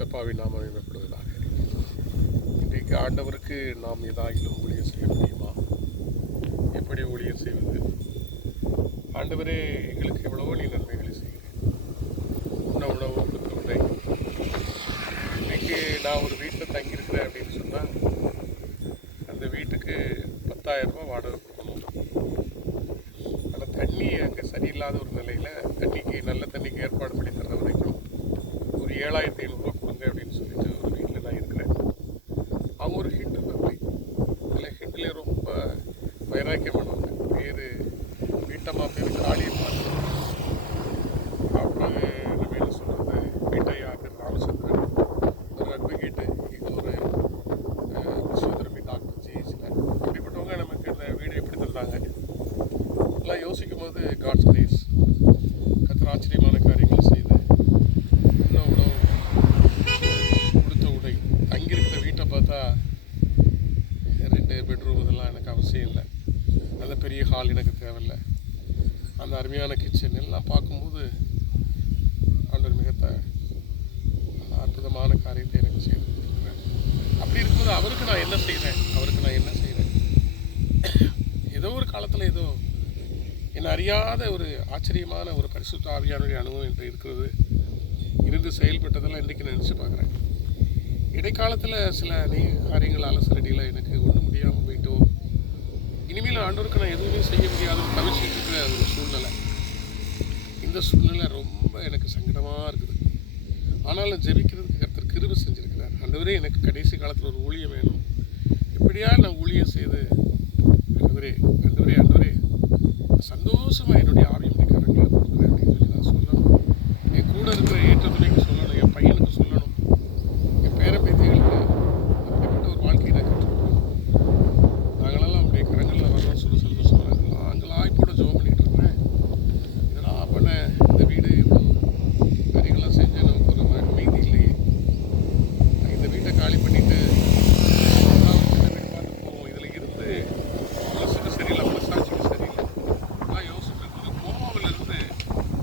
கர்த்தாவின் நாமம் மகிமைப்படுவதாக. இன்றைக்கு ஆண்டவருக்கு நாம் ஏதாயிலும் ஊழியம் செய்ய முடியுமா? எப்படி ஊழியம் செய்வது? ஆண்டவரே, எங்களுக்கு எவ்வளவோ நீ நன்மைகளை செய்கிறேன். உணவு கொடுத்த உடை. இன்றைக்கி நான் ஒரு வீட்டில் தங்கியிருக்கிறேன் அப்படின்னு சொன்னால் அந்த வீட்டுக்கு 10,000 ரூபா வாடகை கொடுக்கணும். ஆனால் தண்ணி அங்கே சரியில்லாத ஒரு நிலையில் நல்ல தண்ணிக்கு ஏற்பாடு பண்ணி தர்ற வரைக்கும் ஒரு 7,500 ரூபா கொடுங்க அப்படின்னு சொல்லிட்டு ஒரு வீட்டில் நான் இருக்கிறேன். அவங்க ஒரு ஹிந்து ஃபேமிலி. அதில் ஹிந்துலேயே ரொம்ப வைராக்கியமானவங்க. பேர் வீட்டம்மா, பேர் காளியம்மா. அவங்க நம்ம என்ன சொல்கிறது, வீட்டையா பேர் ராமச்சந்திரன், ஒரு அட்வொகேட்டு, இது ஒரு விஸ்வதர்மி டாக்டர் ஜிஹெச்சில். இப்படிப்பட்டவங்க நமக்கு இந்த வீடு எப்படி தந்தாங்க எல்லாம் யோசிக்கும் போது காட்ஸ் கிரேஸ், கர்த்தர் ஆச்சரியமான காரியங்களை செய்து உணவு கொடுத்த உடை. தங்கியிருக்கிற வீட்டை பார்த்தா 2 பெட்ரூம் இதெல்லாம் எனக்கு அவசியம் இல்லை. அந்த பெரிய ஹால் எனக்கு தேவையில்லை. அந்த அருமையான கிச்சன் எல்லாம் பார்க்கும்போது ஆண்டவர் மிக அற்புதமான காரியத்தை எனக்கு செய்து கொடுத்துருக்குறேன். அப்படி இருக்கும்போது அவருக்கு நான் என்ன செய்கிறேன்? ஏதோ ஒரு காலத்தில் ஏதோ என்னை அறியாத ஒரு ஆச்சரியமான ஒரு பரிசுத்த ஆவியானுடைய அனுபவம் என்று இருக்கிறது. இருந்து செயல்பட்டதெல்லாம் இன்றைக்கி நினச்சி பார்க்குறேன். இடைக்காலத்தில் சில காரியங்கள் அலசரடியில் எனக்கு ஒன்றும் முடியாமல் போயிட்டோம். இனிமேல் ஆண்டவருக்கு நான் எதுவுமே செய்ய முடியாதுன்னு தவிச்சிட்டு இருக்கிற ஒரு சூழ்நிலை. இந்த சூழ்நிலை ரொம்ப எனக்கு சங்கடமாக இருக்குது. ஆனாலும் ஜெபிக்கிறதுக்கு கர்த்தர் கிருபை செஞ்சுருக்கிறார். ஆண்டவரே, எனக்கு கடைசி காலத்தில் ஒரு ஊழியம் வேணும். எப்படியா நான் ஊழியம் செய்து ஆண்டவரே சந்தோஷமாக என்னுடைய ஆவியமுடைய கரங்களை கொடுக்குறேன் அப்படின்னு சொல்லி நான் சொல்லணும். என் கூட இருக்கிற ஏற்ற துணைக்கு சொல்லணும், என் பையனுக்கு சொல்லணும், என் பேரம்பேத்திகளுக்கு அப்படிப்பட்ட ஒரு வாழ்க்கையை நான் கற்றுக்கணும். நாங்களெல்லாம் அப்படியே கரங்களில் வரணும்னு சொல்லி சந்தோஷமாக இருக்கலாம். நாங்களாக கூட ஜெபம் பண்ணிகிட்டு இருக்கிறேன். இதெல்லாம் பண்ண இந்த வீடு இவ்வளோ காரியங்கள்லாம் செஞ்சு நமக்கு ஒரு அமைதி இல்லையே. இந்த வீட்டை காலி பண்ணிவிட்டு வீடு பார்த்து போவோம். இதில் இருந்து மனசுக்கு சரியில்லை, மனசாட்சிக்கு சரியில்லை. நான் யோசிச்சுட்டு இருக்கிற கோமாவில் இருந்து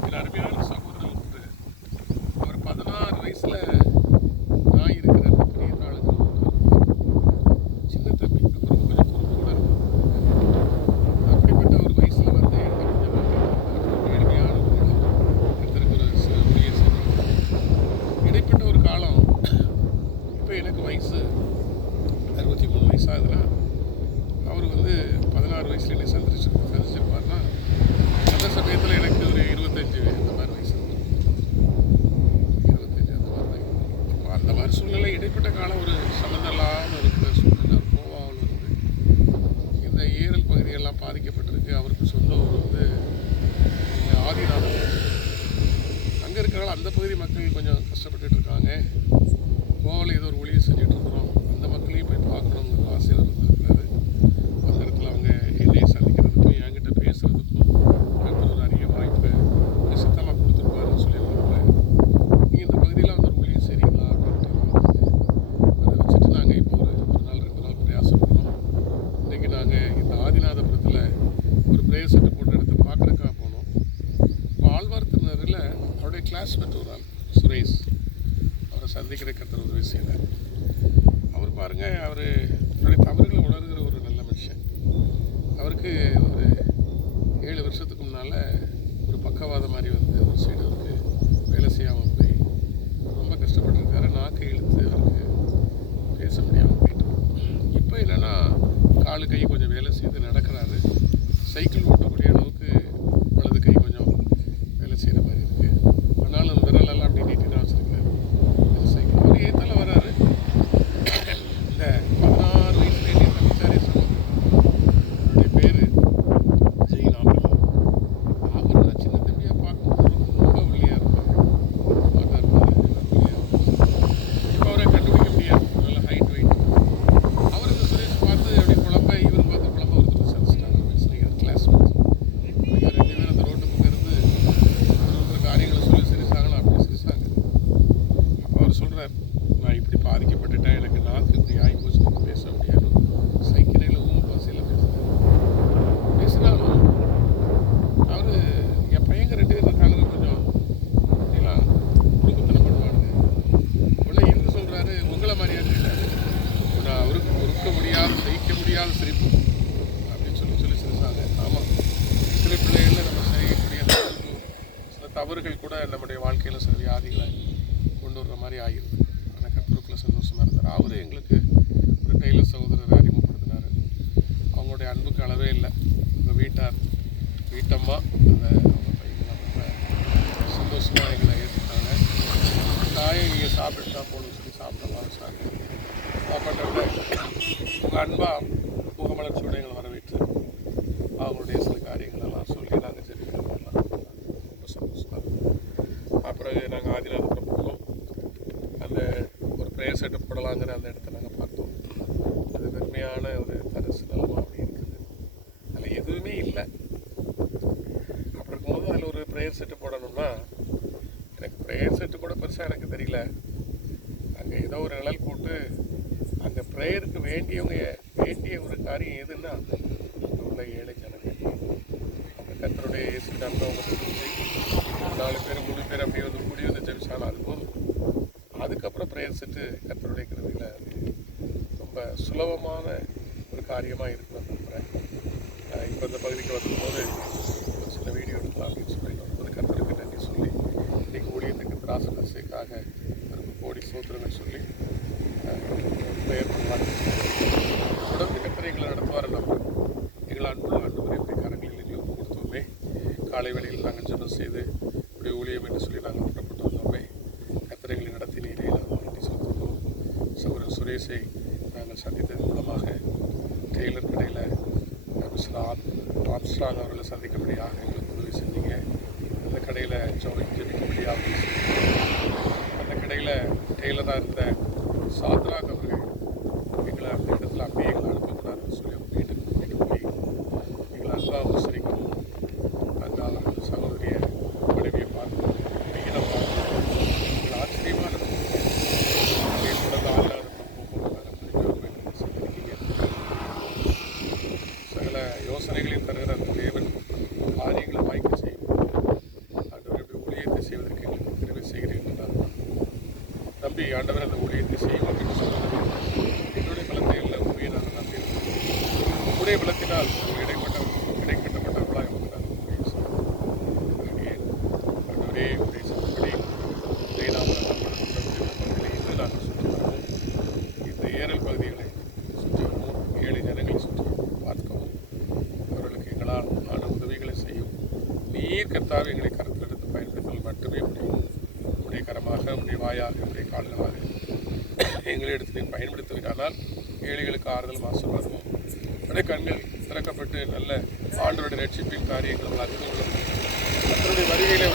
என் அருமையான சகோதரர் வந்து அவர் 16 வயசில் நான் இருக்கிற பெரிய ஆளுங்க சின்ன தம்பி, அப்புறம் கொஞ்சம் குறும்பு கூட இருக்கும். அப்படிப்பட்ட ஒரு வயசில் வந்து என்கிட்ட கொஞ்சம் எளிமையான ஒரு எடுத்திருக்கிற ஊழியர் செய்வாங்க. இடைப்பட்ட ஒரு காலம். இப்போ எனக்கு வயசு 63 வயசாகுதுன்னா அவர் வந்து 16 வயசில் என்னை சந்திச்சிருப்பார்னா அந்த சமயத்தில் எனக்கு ஒரு 25 அந்த மாதிரி வயசு, 25 அந்த மாதிரி. இப்போ அந்த மாதிரி சூழ்நிலை இடைப்பட்ட காலம் ஒரு சம்மந்தம் இல்லாமல் இருக்கிற சூழ்நிலை. கோவாவில் வந்து இந்த ஏரல் பகுதியெல்லாம் பாதிக்கப்பட்டிருக்கு. அவருக்கு சொந்த ஊர் வந்து ஆதிநாதம். அங்கே இருக்கிறனால அந்த பகுதி மக்கள் கொஞ்சம் கஷ்டப்பட்டுட்டு இருக்காங்க. கோவாவில் ஏதோ ஒரு ஊழியம் செஞ்சுட்டு இருக்கிறோம். அந்த மக்களையும் போய் பார்க்கணுங்கிற ஆசையில் இருந்திருக்கிறாரு. அந்த இடத்துல அவங்க என்னையை சந்திக்கிறதுக்கும் என்கிட்ட பேசுகிறதுக்கும் எனக்கு ஒரு அரிய வாய்ப்பை சித்தமாக கொடுத்துருப்பாருன்னு சொல்லி நம்புகிறேன். நீங்கள் இந்த பகுதியில் வந்து ஒரு ஊழியம் செய்கிறீங்களா அப்படின்ட்டு அதை வச்சுட்டு நாங்கள் இப்போ ஒரு 2 நாள் பிரயாசப்படுறோம். இன்றைக்கி நாங்கள் இந்த ஆதிநாதபுரத்தில் ஒரு பிரேயர் செட்டு போட்டு எடுத்து பார்க்குறதுக்காக போனோம். இப்போ ஆழ்வார்த்தினரில் அவருடைய கிளாஸ்மேட் ஒரு ஆள் சுரேஷ், அவரை சந்திக்கிற கர்த்தர் உதவி செய்தார். அவர் பாருங்கள், அவர் என்னுடைய தவறுகளை உணர்கிற ஒரு நல்ல மனுஷன். அவருக்கு ஒரு 7 வருஷத்துக்கு முன்னால் ஒரு பக்கவாதம் மாதிரி வந்து ஒரு சைடு அவருக்கு வேலை செய்யாமல் போய் ரொம்ப கஷ்டப்பட்டுருக்காரு. நாக்கை இழுத்து அவருக்கு பேச முடியாமல் போயிட்டு. இப்போ என்னென்னா காலு கை கொஞ்சம் வேலை செய்து நடக்கிறாரு. சைக்கிள் ஓட்டக்கூடிய அளவுக்கு வலது கை கொஞ்சம் வேலை செய்கிற மாதிரி இருக்குது. ஆனாலும் விரலெல்லாம் அப்படி நீட்டி தான் வச்சுருக்காரு. சைக்கிள் அவர் ஏத்தால வராரு. இந்த 16 வயசுலேயே நீண்ட விசாரி அவருடைய பேர் ஜெயினாமல். அவர் நான் சின்ன தம்பியாக பார்க்கும்போது ரொம்ப ஒல்லியாக இருப்பார். பார்த்தா இருப்பார் ஒல்லியாக. இப்போ அவரை கண்டுபிடிக்க முடியாது, நல்ல ஹைட் வெயிட். அவருக்கு சுரேஷ் பார்த்து அப்படி குழம்ப, இவர் பார்த்து குழம்ப ஒருத்தர் விசாரிச்சிட்டாங்க. வயசுல கிளாஸ்மேட். இவர் 2 பேரும் அந்த ரோட்டு பக்கம் இருந்து ஒருத்தர் காரியங்களை சொல்லி சிரிச்சாங்களா, அப்படி சிரிச்சாங்க. அப்போ அவர் சொல்கிறார், நான் இப்படி பாதிக்கப்பட்டுட்டேன், எனக்கு நாக்கு இப்படி ஆகி போச்சு, எனக்கு பேச முடியாது. சைக்கிளில் பாசையில் பேசினாலும் அவர் என் பையங்க 2 பேர் இருக்காங்க, கொஞ்சம் அப்படிலாம் குறுக்குத்தனம் பண்ணுவானுங்க. உடனே மறையாத சிரிப்பு அப்படின்னு சொல்லி சிரிச்சாங்க. ஆமாம், சில பிள்ளைகளில் நம்ம செய்யக்கூடிய சில தவறுகள் கூட நம்முடைய வாழ்க்கையில் சில வியாதிகளை கொண்டு வர்ற மாதிரி ஆகிடுது. ஆனால் கர்த்தருக்குள்ள சந்தோஷமாக இருந்தார். அவரு எங்களுக்கு ஒரு டெய்லர் சகோதரரை அறிமுகப்படுத்தினார். அவங்களுடைய அன்புக்கு அளவே இல்லை. உங்கள் வீட்டம்மா அவங்க பையன்லாம் ரொம்ப சந்தோஷமாக எங்களை ஏற்றுட்டாங்க. தாயை நீங்கள் சாப்பிட்டுட்டா போகணும்னு சொல்லி சாப்பிடலாம் வச்சாங்க. சாப்பாட்டை விட உங்கள் அன்பாக முகமலர்ச்சியோட எங்களை வரவேற்று அவங்களுடைய சில காரியங்களெல்லாம் சொல்லி நாங்கள் ஜெபிக்கிறோம். ரொம்ப சந்தோஷமாக இருக்கும். அப்புறம் நாங்கள் ஆதிநாதபுரம் போனோம். அந்த ஒரு ப்ரேயர் செட்டப் போடலாங்கிற அந்த இடத்த நாங்கள் பார்த்தோம். அது வெறுமையான ஒரு தரிசு நிலமாக அப்படி இருக்குது. அதில் எதுவுமே இல்லை. அப்படி இருக்கும்போது அதில் ஒரு ப்ரேயர் செட்டு போடணும்னா எனக்கு ப்ரேயர் செட்டு கூட பெருசாக எனக்கு தெரியல. அங்கே ஏதோ ஒரு நிழல் போட்டு அந்த ப்ரேயருக்கு வேண்டிய ஒரு காரியம் எதுன்னா உள்ள ஏழை ஜனங்கள் அவங்க கர்த்தருடைய இயேசு அன்பவங்க 4 பேர் 3 பேர் அப்படியே வந்து கூடி வந்து ஜெபிச்சாலும் அது போதும். அதுக்கப்புறம் ப்ரேயர் செட்டு கர்த்தருடைய கிருபையில் ரொம்ப சுலபமான ஒரு காரியமாக இருக்குன்னு நம்புகிறேன். இப்போ இந்த பகுதிக்கு வரும்போது ஒரு சின்ன வீடியோ எடுக்கலாம் அப்படின்னு சொல்லி வரும்போது கர்த்தருக்கு நன்றி சொல்லி இன்றைக்கி ஊழியத்துக்கு திராசனசுக்காக கோடி சோத்திரங்கள் சொல்லி ப்ரேயர் பண்ணுவாங்க. தொடர்ந்து கர்த்தர் எங்களை நடத்துவார். நம்ம எங்களை அன்புள்ள ஆண்டவரே இப்படி கரங்களில் எங்களுக்கு கொடுத்தோமே, காலை வேளையில் நாங்கள் ஜெபம் செய்து இப்படி ஊழியம் என்று சொல்லி நாங்கள் புறப்பட்டு வந்தோமே, கர்த்தர் எங்களை நடத்தினீரே நாங்கள் நன்றி சொல்கிறோம். சகோதரர் சுரேஷை நாங்கள் சந்தித்ததன் மூலமாக டெய்லர் கடையில் மிஸ்டர் ஆம்ஸ்ட்ராங் அவர்களை சந்திக்கும்படியாக எங்களுக்கு உதவி செஞ்சீங்க. அந்த கடையில் ஜெபிக்கும்படியாக அந்த கடையில் டெய்லராக இருந்த சாத்ராக் அவர்கள் எங்களை அந்த இடத்துல அப்படியே எங்களை அனுப்பக்கூடாதுன்னு சொல்லி அவங்க வீட்டுக்கு போய் எங்களை அன்பா உசரிக்கணும். அங்கே அவர்கள் சகோதரிய மனைவியை பார்க்கணும், பையனை பார்க்கணும், எங்களை ஆச்சரியமாக இருக்கும். அப்படியே தொடர்ந்து ஆண்டாக போகும்போது நாங்கள் செஞ்சிருக்கீங்க. சகல யோசனைகளையும் தருகிற அந்த தேவன் காரியங்களை வாய்க்க செய்யும். ஆண்டவர் ஊழியத்தை செய்வதற்கு எங்களுக்கு தெரிவு செய்கிறீர்கள் நம்பி ஆண்டவர் அந்த ஊழியத்தை செய்யும் அப்படின்னு சொல்லுவது என்னுடைய பலத்தை இல்லை. உண்மையை நான் நம்பி உடைய பலத்தினால் இடைக்கட்டப்பட்டவர்களாக இருக்கிறார். ஆண்டவரே உடைய சத்தப்படி இதை நாம் இன்று நாங்கள் சுற்றி வருவோம். இந்த ஏரல் பகுதிகளை சுற்றி வருவோம். 7 ஜனங்களை சுற்றி வருவோம். பார்க்கவும் அவர்களுக்கு எங்களால் ஆன உதவிகளை செய்யும். நீர் கர்த்தாவே எங்களை கருத்தில் எடுத்து பயன்படுத்தல் மட்டுமே முடியும். உடைய கரமாக, உடைய வாயாக, உடைய கால்களாக எங்களை எடுத்து பயன்படுத்துவதானால் ஏழைகளுக்கு ஆறுதல் ஆசீர்வாதமும் உடைய கண்கள் திறக்கப்பட்டு நல்ல ஆண்டவருடைய ரட்சிப்பின் காரியங்கள் அறிந்து கொள்ளும். அதனுடைய வருகையில்